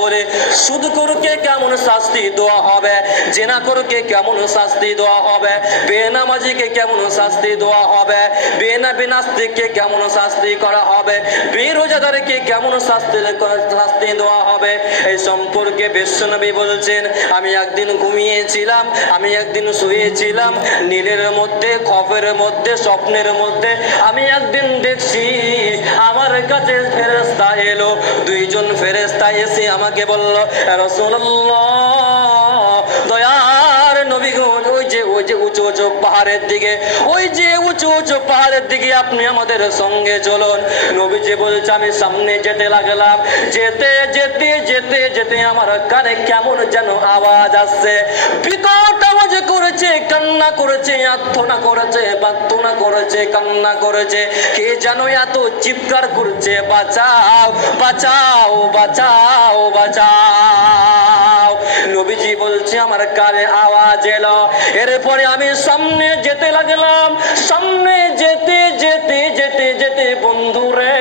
বলে সুদ করুকে কেমন শাস্তি দেওয়া হবে? জেনা করুকে কেমন শাস্তি দেওয়া হবে? বেনামাজিকে কেমন শাস্তি দেওয়া হবে? বেনা বিনাস্তিককে কেমন শাস্তি করা হবে? বেরোজাদারকে কেমন শাস্তি শাস্তি দেওয়া হবে? এই সম্পর্কে বিশ্বনবী বলছেন, আমি একদিন ঘুমিয়েছিলাম, আমি একদিন শুয়েছিলাম, নীলের মধ্যে, খপের মধ্যে, স্বপ্নের মধ্যে, আমি একদিন দেখছি কাছে ফেরেস্তা এলো। দুইজন ফেরেস্তা এসে আমাকে বলল দয়ার ওই যে ওই যে উঁচু উঁচু পাহাড়ের দিকে, ওই যে উঁচু উঁচু পাহাড়ের দিকে আপনি আমাদের সঙ্গে চলুন। নবীজি বলছে, আমি সামনে যেতে লাগলাম। যেতে যেতে যেতে যেতে আমার কানে কেমন যেন আওয়াজ আসছে। বিকট করেছে, কান্না করেছে আর্থনা করেছে, প্রার্থনা করেছে, কান্না করেছে। কে যেন এত চিৎকার করছে, বাঁচাও বাঁচাও বাঁচাও বাঁচাও। নবীজি বলছে আমার কানে আওয়াজ এলো। এরপরে আমি সামনে যেতে লাগলাম, সামনে যেতে যেতে যেতে যেতে বন্ধুরে।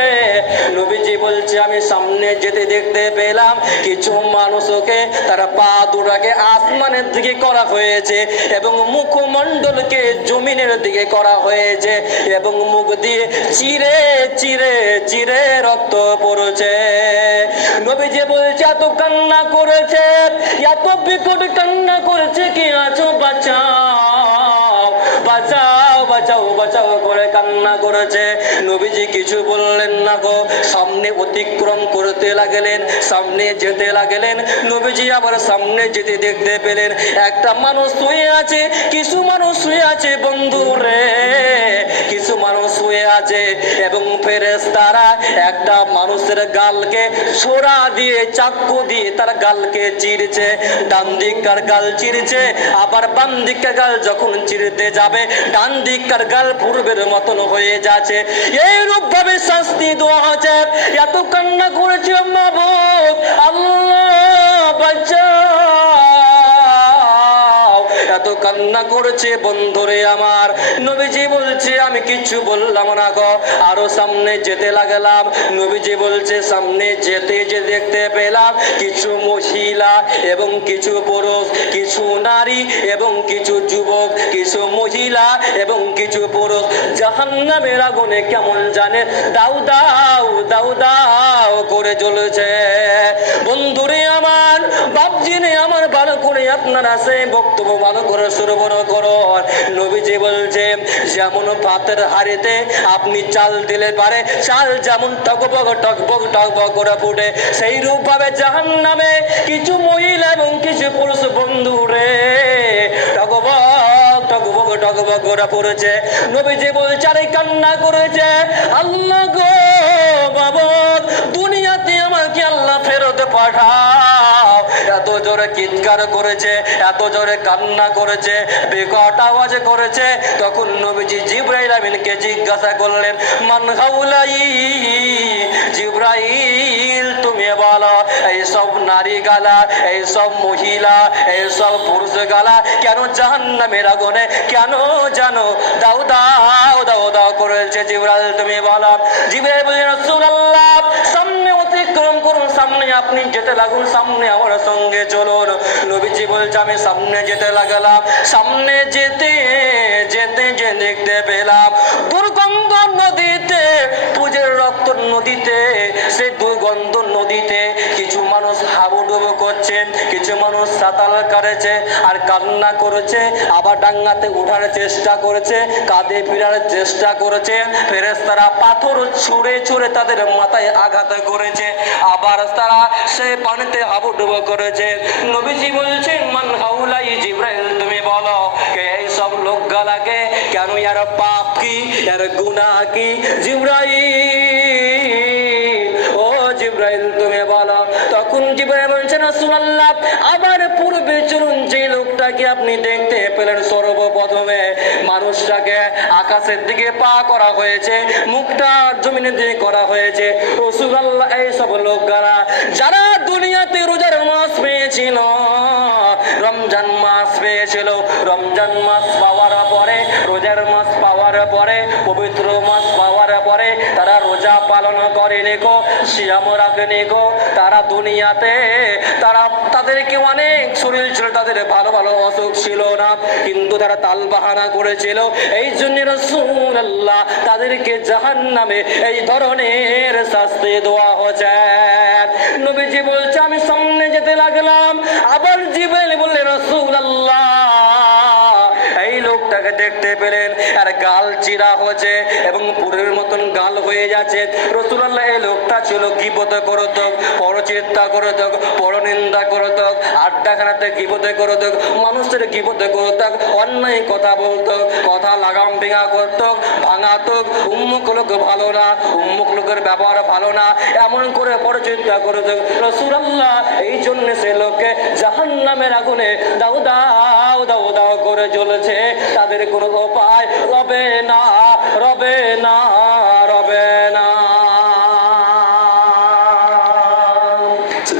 নবীজি বলছে, আমি সামনে যেতে দেখতে পেলাম, কিছু মানুষকে তারা পা দুটাকে আসমানের দিকে করা হয়েছে এবং মুখমণ্ডলকে জমিনের দিকে করা হয়েছে এবং মুখ দিয়ে চিরে চিরে চিরে রক্ত পড়ছে। নবীজি বলছে, এত কান্না করেছে, এত বিকট কান্না করেছে কি আছো বাঁচাও বাঁচাও বাঁচাও বাঁচাও করে কান্না করেছে। নবীজি কিছু বললেন না গো। সামনে অতিক্রম করতে লাগলেন, সামনে যেতে লাগলেন। নবীজি আবার সামনে যেতে দেখতে পেলেন। একটা মানুষ শুয়ে আছে, কিছু মানুষ শুয়ে আছে, বন্ধু রে। কিছু মানুষ শুয়ে আছে এবং ফেরেস তারা একটা মানুষের গালকে ছোড়া দিয়ে চাক্কু দিয়ে তার গালকে চিরছে। ডান দিককার গাল চিরছে, আবার বাম দিককার গাল যখন চিরতে যাবে ডান দিককার গাল পূর্বের মতন হয়ে যাচ্ছে। এইরূপ ভাবে শাস্তি দেওয়া হচ্ছে এত কান্না করেছে করেছে বন্ধুরে আমার, নবীজি বলছে, আমি কিছু বললাম না গো। আরও সামনে যেতে লাগলাম, নবীজি বলছে, সামনে যেতে যে দেখতে পেলাম, কিছু মহিলা এবং কিছু পুরুষ, কিছু নারী এবং কিছু যুবক, কিছু মহিলা এবং কিছু পুরুষ জাহান্নামের আগুনে কেমন জানে? দাউ দাউ দাউ দাউ করে চলেছে বন্ধুরে আমার, বাপজিনে আমার ভালো করে আপনারা সেই বক্তব্য ভালো করে শ্রবণ করুন নবীজি বলছে, যেমন ভাতের হাড়িতে আপনি চাল দিলে পারে, চাল যেমন টকবগ টকবগ টকবগ করে ফুটে সেই রূপ ভাবে জাহান নামে কিছু মহিলা এবং কিছু পুরুষ বন্ধু রে টকবগ করে পড়েছে। নবীজি বলছে আরে কান্না করেছে। আল্লাহ গো বাবা দুনিয়াতে আমাকে আল্লাহ ফেরত পাঠাও? এত জোরে চিৎকার করেছে, এত জোরে কান্না করেছে, বিকট আওয়াজ করেছে। তখন নবীজি জিব্রাইল আমিনকে জিজ্ঞাসা করলেন, মান হাউলাই? জিব্রাইল, তুমি বলো এই সব নারী গালা এই সব মহিলা এই সব পুরুষ গালা কেন জাহান্নামের আগুনে, কেন জানো দাও দাও দাও দাও করেছে জিব্রাইল, তুমি বলো? জিব্রাইল বললেন, রাসূলুল্লাহ সামনে আপনি যেতে লাগুন, সামনে আমার সঙ্গে চলুন। নবীজি বলছে, আমি সামনে যেতে লাগলাম, সামনে যেতে যেতে, যে দেখতে পেলাম দুর্গন্ধ নদীতে, পুজোর রক্ত নদীতে, সেই দুর্গন্ধ নদীতে কিছু মানুষ হাবুডুবু করছেন কিছু মানুষ সাঁতার কাটেছে আর কান্না করেছে, আবার ডাঙ্গাতে উঠার চেষ্টা করেছে, কাঁধে ফিরার চেষ্টা করেছে। ফেরেস তারা পাথর ছুঁড়ে ছুঁড়ে তাদের মাথায় আঘাত করেছে। আবার তারা সে পানিতে হাবুডুবু করেছে। নবীজি বলছেন, মান হাউলাই জিব্রাইল, তুমি বলো, কে সব লোক গালাকে কেন ইয়ার পাপ কি? ইয়ার গুনাহ কি? জিব্রাইল জিব্রাইল বলছেন রাসূলুল্লাহ আমার পূর্বে চলুন যে লোকটাকে আপনি দেখতে পেলেন সর্বপ্রথমে, মানুষটাকে আকাশের দিকে পা করা হয়েছে, মুখটা জমিনের দিকে করা হয়েছে। রসুল্লাহ এই সব যারা দুনিয়াতে রোজার মাস পেয়েছিল, রমজান রমজান মাস পাওয়ার পরে, রোজার মাস পাওয়ার পরে, পবিত্র মাস পাওয়ার পরে তারা রোজা পালন করেনি নেকো, সিয়াম রাখে নেকো। তারা দুনিয়াতে, তারা, তাদেরকে অনেক শরীর ছিল, তাদের ভালো ভালো অসুখ ছিল না, কিন্তু তারা তাল বাহানা করেছিল। এই জন্য রসুল আল্লাহ তাদেরকে জাহান নামে এই ধরনের শাস্তি দেওয়া হচ্ছে নবীজি বলছে, আমি সামনে যেতে লাগলাম। আবার জিবেল বললে রসুল আল্লাহ লোকটাকে দেখতে পেলেন। আর গাল চিরা হচ্ছে এবং পুরের মতন গাল হয়ে যাচ্ছে। রসুল্লাহ এই লোকটা ছিল গিবত করত পরচিন্তা করত পরনিন্দা করত আড্ডাখানাতে গিবতে করত মানুষের গিবতে করত অন্যায় কথা বলতো কথা লাগাম ভেঙা করত ভাঙাত উম্মুক লোক ভালো না, উম্মুক লোকের ব্যবহার ভালো না, এমন করে পরচিন্তা করত রসুল্লাহ এই জন্য সে লোককে জাহান নামের আগুনে দাও দাও দাও দাও করে চলেছে তাদের কোনো উপায় রবে না রবে না রবে না।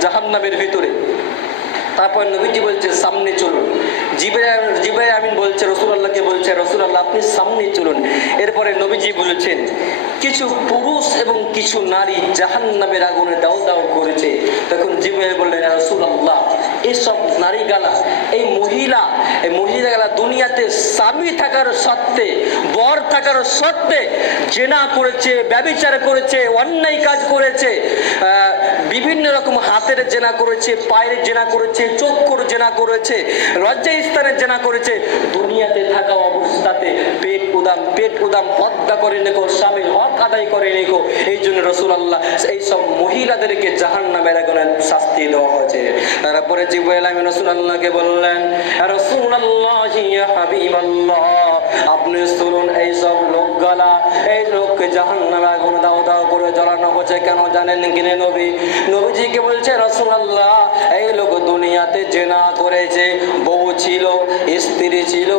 জাহান্নামের ভিতরে। তারপর নবীজি বলছে, সামনে চলুন। জিবে জিবে আমিন বলছে, রসুলাল্লাহকে বলছে, রসুলাল্লাহ, আপনি সামনে চলুন। এরপরে নবীজি বলেছেন, কিছু পুরুষ এবং কিছু নারী জাহান্নামের আগুনে দাও দাও করেছে। তখন জিবে বললেন রসুলাল্লাহ এসব নারী গালা এই মহিলা এই মহিলা গালা দুনিয়াতে স্বামী থাকার সত্ত্বে, বর থাকার সত্ত্বে, জেনা করেছে, ব্যবিচার করেছে, অন্যায় কাজ করেছে বিভিন্ন রকম হাতের জেনা করেছে, পায়ের জেনা করেছে, চক্ষুর জেনা করেছে লজ্জা স্থানের জেনা করেছে, দুনিয়াতে থাকা অবস্থাতে উদাম, পেট উদাম, পদ্মা করে নেকো স্বামীর হক আদায় করে নেকো এই জন্য রসুল আল্লাহ এইসব মহিলাদেরকে জাহান নামের আগুনে শাস্তি দেওয়া হয়েছে। তারপরে জিব্রাইল আমি রসুল আল্লাহকে বললেন রসুল আল্লাহ হাবিব আল্লাহ আপনি শুনুন এইসব লোকগুলা, এই লোককে জাহান নামে আগুন দাও দাও করে জ্বালানো হচ্ছে কেন জানেন কিনে নবী? নবীজিকে বলছে রসুল আল্লাহ এই লোক দুনিয়াতে জেনা করেছে ছিল, স্ত্রী ছিল,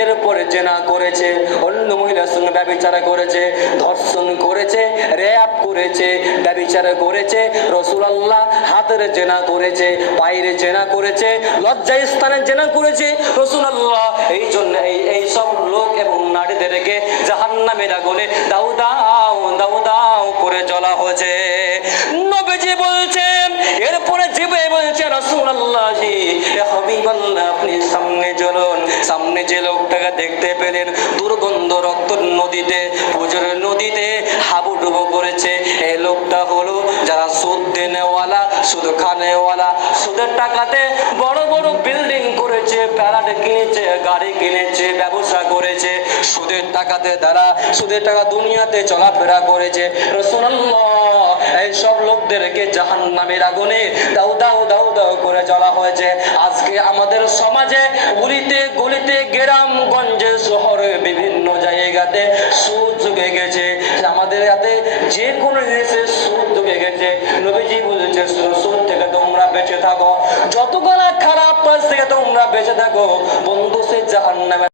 এরপরে জেনা করেছে, অন্য মহিলার সঙ্গে ব্যবচার করেছে, ধর্ষণ করেছে র্যাপ করেছে, ব্যবচার করেছে, রসুলাল্লাহ হাতের জেনা করেছে, পায়ের জেনা করেছে লজ্জা স্থানে জেনা করেছে, রসুলাল্লাহ এই জন্য এই এই সব লোক এবং নারীদেরকে জাহান্নামের আগুনে দাউ দাও দাউ দাও করে চলা হয়েছে। নবীজি বলছেন আপনি সামনে চলুন। সামনে যে লোকটাকে দেখতে পেলেন, দুর্গন্ধ রক্ত নদীতে, পুজোর নদীতে হাবুডুবু করেছে। এই লোকটা হলো যারা সুদ দেনেওয়ালা, সুদ খানেওয়ালা, সুদের টাকাতে বড় বড় বিল্ডিং করেছে, প্যারাড কিনেছে, গাড়ি কিনেছে, ব্যবসা করেছে। সুদের টাকাতে তারা, সুদের টাকা দুনিয়াতে চলাফেরা করেছে। রসুল্লাহ এই সব লোকদেরকে জাহান নামের আগুনে দাউ দাউ দাউ দাউ করে চলা হয়েছে। আজকে আমাদের সমাজে গুলিতে গলিতে গ্রাম গঞ্জে শহরে, বিভিন্ন জায়গাতে সুদ ঢুকে গেছে। আমাদের হাতে যে কোনো জিনিসে সুদ ঢুকে গেছে। নবীজি বলেছে সুদ থেকে তোমরা বেঁচে থাকো। যতগুলা খারাপ কাজ থেকে তোমরা বেঁচে থাকো। বন্ধু, সে জাহান নামে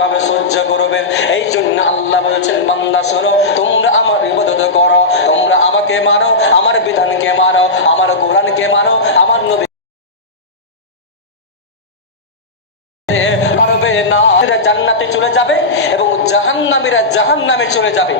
কীভাবে সহ্য করবেন এই জন্য আল্লাহ বলছেন, বান্দা, শোনো, তোমরা আমার ইবাদত করো, তোমরা আমাকে মানো আমার বিধানকে মানো আমার কোরআনকে মানো আমার নবী পারবে না জান্নাতে চলে যাবে এবং জাহান্নামীরা জাহান্নামে চলে যাবে।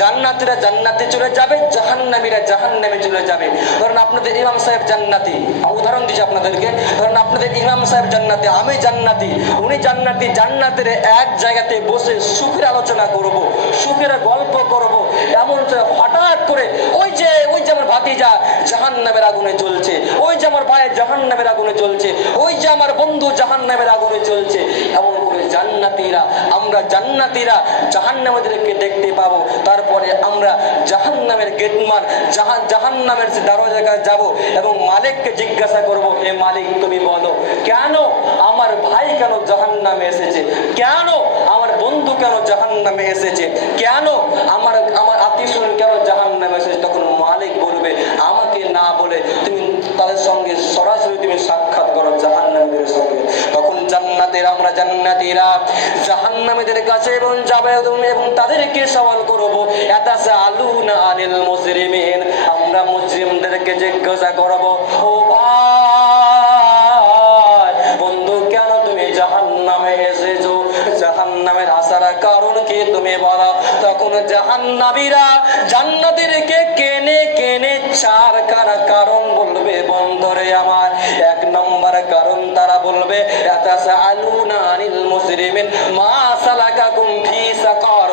জান্নাতীরা জান্নাতে চলে যাবে, জাহান্নামীরা জাহান্নামে চলে যাবে। ধরুন আপনাদের ইমাম সাহেব জান্নাতি উদাহরণ দিচ্ছি আপনাদেরকে। ধরুন আপনাদের ইমাম সাহেব জান্নাতি, আমি জান্নাতি, উনি জান্নাতি, জান্নাতের এক জায়গাতে বসে সুখের আলোচনা করব, সুখের গল্প করব, এমন হঠাৎ করে ওই যে ওই যে আমার ভাতিজা জাহান নামের আগুনে চলছে ওই যে আমার ভাই জাহান নামের আগুনে চলছে ওই যে আমার বন্ধু জাহান নামের আগুনে চলছে এমন জান্নাতীরা, আমরা জান্নাতীরা জাহান নামেদেরকে দেখতে পাবো। তারপরে আমরা জাহান নামের গেটমান জাহান জাহান নামের যে দরজায় যাব এবং মালিককে জিজ্ঞাসা করব, হে মালিক, তুমি বলো, কেন আমার ভাই কেন জাহান নামে এসেছে? কেন আমার বন্ধু কেন জাহান নামে এসেছে? কেন আমার আমার আত্মীয় কেন জাহান নামে এসেছে? তখন মালিক বলবে, আমাকে না বলে তুমি তাদের সঙ্গে সরাসরি তুমি সাক্ষাৎ করো জাহান নামীদের সঙ্গে। জান্নাতের, আমরা জান্নাতীরা। জাহান্নামীদের কাছে এবং যাবে এবং তাদেরকে সওয়াল করব, এতাসা আলুনা আনিল মুজরিমিন? আমরা মুসলিমদেরকে জিজ্ঞাসা করব, ও ভাই, বন্ধু, কেন তুমি জাহান্নামে এসেছ? জাহান্নামের আসার কারণ কি তুমি বলো? তখন জাহান্নাবীরা জান্নাতের কে কেনে কেনে চার কারণ বলবে মুসলিমিন মা সালাকাকুম ফি সাকর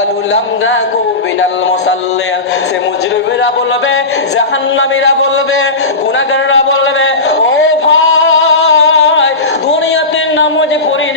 ক্বালু লাম নাকু মিনাল মুসাল্লিন সে মুজরিমেরা বলবে, জাহান্নামীরা বলবে, গুনাহগাররা বলবে, ও ভাই, দুনিয়াতে নামাজ পড়ি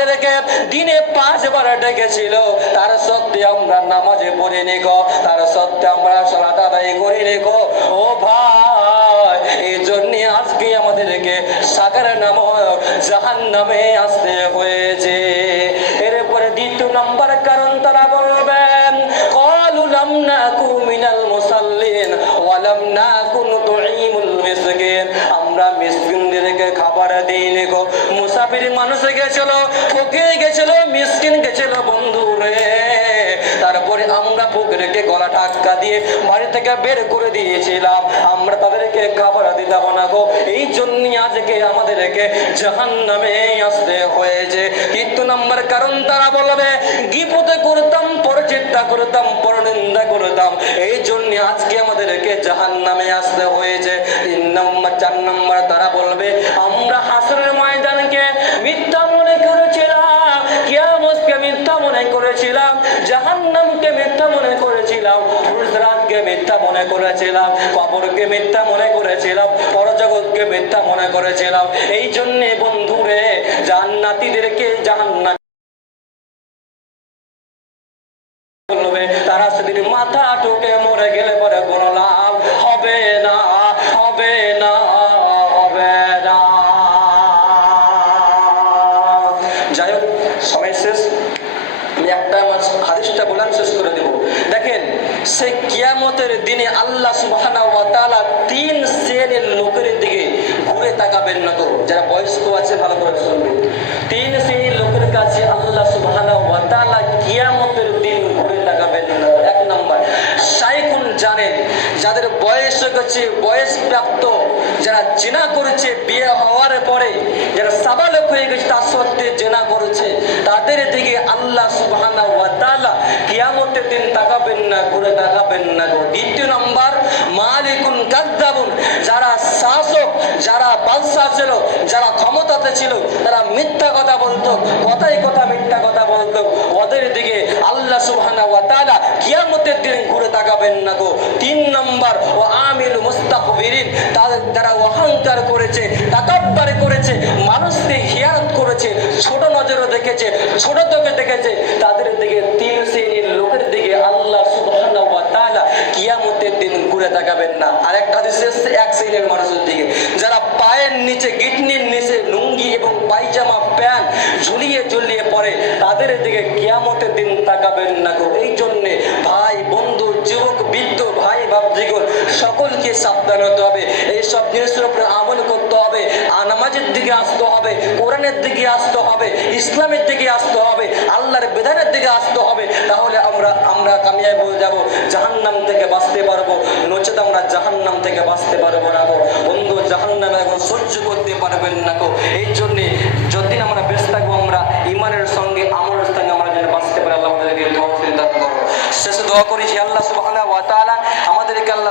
আমাদেরকে দিনে পাঁচবার ডেকেছিল। তার সত্যি আমরা নামাজে পড়ে নিক, তার সত্যি আমরা সলাত আদায় করে নিক। ও ভাই, এই জন্য আজকে আমাদেরকে সাগর নাম জাহান নামে আসতে হয়েছে। এরপরে দ্বিতীয় নম্বর কারণ তারা বলবেন কলুলাম না কুমিনাল মুসাল্লিন ওয়ালাম না কুন তুইম মিসকিন, আমরা মিসকিনদেরকে খাবার দিইনি গো। মুসাফির মানুষ গেছিল ফকির গেছিল, মিসকিন গেছিল বন্ধু রে। তারপরে আমরা ফকিরকে গলা ধাক্কা দিয়ে বাড়ি থেকে বের করে দিয়েছিলাম। আমরা তাদেরকে খাবার দিতাম না গো। এই জন্য আজকে আমাদেরকে জাহান নামে আসতে হয়েছে। কিন্তু নাম্বার কারণ তারা বলবে গিপতে করতে পরচিন্তা করতাম, পরনিন্দা করতাম। এই জন্য আজকে আমাদেরকে জাহান নামে আসতে হয়েছে। তিন নম্বর, চার নম্বর তারা বলবে, আমরা হাসরের ময়দানকে মিথ্যা মনে করেছিলাম, কিয়ামতকে মিথ্যা মনে করেছিলাম, জাহান্নামকে মিথ্যা মনে করেছিলাম ফুলসরাতকে মিথ্যা মনে করেছিলাম, কবরকে মিথ্যা মনে করেছিলাম, পরজগৎকে মিথ্যা মনে করেছিলাম। এই জন্যে বন্ধুরে, জান্নাতীদেরকে জাহান্নাম তাআলা তিন শ্রেণির লোকের দিকে ঘুরে তাকাবেন না তো, যারা বয়স্ক আছে, ভালো করে শুনবেন। তিন শ্রেণির লোকের কাছে আল্লাহ সুবহানাহু ওয়া তাআলা কিয়ামতের দিন ঘুরে তাকাবেন না। এক নম্বর, শাইখুন জানেন, যাদের বয়স গেছে বয়স প্রাপ্ত যারা জেনা করেছে, বিয়ে হওয়ার পরে যারা সাবালক হয়ে গেছে তার সত্ত্বে জেনা করেছে, তাদের দিকে আল্লাহ সুবহানাহু ওয়া তাআলা কিয়ামতের দিন তাকাবেন না, ঘুরে তাকাবেন না গো দ্বিতীয় নম্বর মালিকুন যারা শাসক, যারা বাদশাহ ছিল, যারা ক্ষমতাতে ছিল, তারা মিথ্যা কথা বলতো, কথাই কথা, মিথ্যা কথা বলতো। ওদের দিকে আল্লাহ সুবহানাহু ওয়া তাআলা কিয়ামতের দিন ঘুরে তাকাবেন না গো। তিন নম্বর, ও আমিল মুস্তাকবিরিন তাদের অহংকার করেছে করেছে, মানুষকে হিয়ারত করেছে, ছোট নজরে দেখেছে, ছোট চোখে দেখেছে। তাদের দিকে তিন শ্রেণির লোকের দিকে আল্লাহ সুবহানাহু ওয়া তাআলা কিয়ামতের দিন ঘুরে তাকাবেন না। আরেকটা হাদিস এসেছে, এক শ্রেণির মানুষের দিকে। যারা পায়ের নিচে, গিটনির নিচে লুঙ্গি এবং পায়জামা, প্যান্ট ঝুলিয়ে ঝুলিয়ে পড়ে তাদের দিকে কিয়ামতের দিন তাকাবেন না গো। এই জন্যে ভাই, বন্ধু, যুবক, বৃদ্ধ, ভাই ভাবজিগণ সকলকে সাবধান হতে হবে। এই সব জিনিসের উপরে আমল করতে হবে। আর নামাজের দিকে আসতে হবে, কোরআনের দিকে আসতে হবে, ইসলামের দিকে আসতে হবে, আল্লাহর বিধানের দিকে আসতে হবে। কামিয়াব হয়ে যাব, জাহান্নাম থেকে বাঁচতে পারব। নচেত আমরা জাহান্নাম থেকে বাঁচতে পারব না গো। বন্ধু, জাহান্নামে এখন সহ্য করতে পারবেন না গো। এই জন্যে যতদিন আমরা বেঁচে থাকব, আমরা ইমানের সঙ্গে আমার সঙ্গে আমরা যেন বাঁচতে পারি, আল্লাহ আমাদেরকে দান করো শেষে দোয়া করি যে আল্লাহ সুবাহ আমাদেরকে আল্লাহ